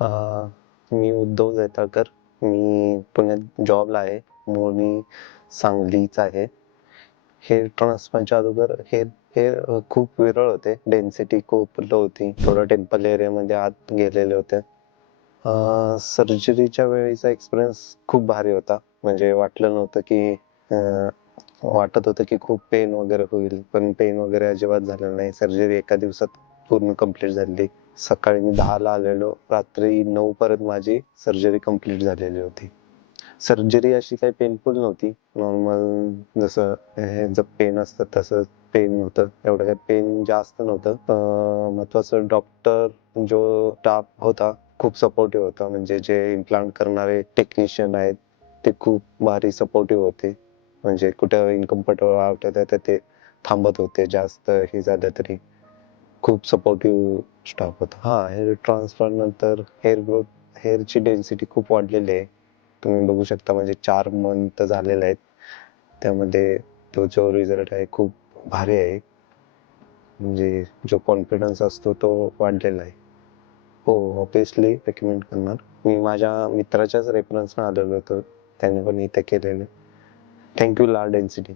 अ, मी उद्धव जैताळकर. मी पुण्यात जॉबला आहे. मूळ मी सांगलीचा आहे. हेअर ट्रान्सप्लांटच्या अगोदर हेअर खूप विरळ होते. डेन्सिटी खूप लो होती. थोडं टेम्पल एरियामध्ये आत गेलेले होते. सर्जरीच्या वेळेचा एक्सपिरियन्स खूप भारी होता. म्हणजे वाटलं नव्हतं की वाटत होतं की खूप पेन वगैरे होईल, पण पेन वगैरे अजिबात झालं नाही. सर्जरी एका दिवसात पूर्ण कंप्लीट झाली. सकाळी मी 10ला आलेलो, रात्री 9 पर्यंत माझी सर्जरी कंप्लीट झालेली होती. सर्जरी अशी काही पेनफुल नव्हती. नॉर्मल जसं ह्याचं पेन असतं तसं पेन होतं. एवढं काही पेन जास्त नव्हतं. महत्वाचं डॉक्टर जो स्टाफ होता खूप सपोर्टिव्ह होता. म्हणजे जे इम्प्लांट करणारे टेक्निशियन आहेत ते खूप भारी सपोर्टिव्ह होते. म्हणजे कुठं इनकम्फर्टेबल वाटत आहे तर ते थांबत होते. जास्त हे झालं तरी खूप सपोर्टिव्ह स्टाफ होता. हेअर ट्रान्सप्लांट नंतर हेअरची डेन्सिटी खूप वाढलेली आहे. तुम्ही बघू शकता. म्हणजे 4 मंथ झालेले आहेत. त्यामध्ये तो जो रिझल्ट आहे खूप भारी आहे. म्हणजे जो कॉन्फिडन्स असतो तो वाढलेला आहे. हो, ऑब्विसली रेकमेंड करणार. मी माझ्या मित्राच्याच रेफरन्सने आलेलो होतो. त्याने पण इथे केलेले. Thank you Lord density.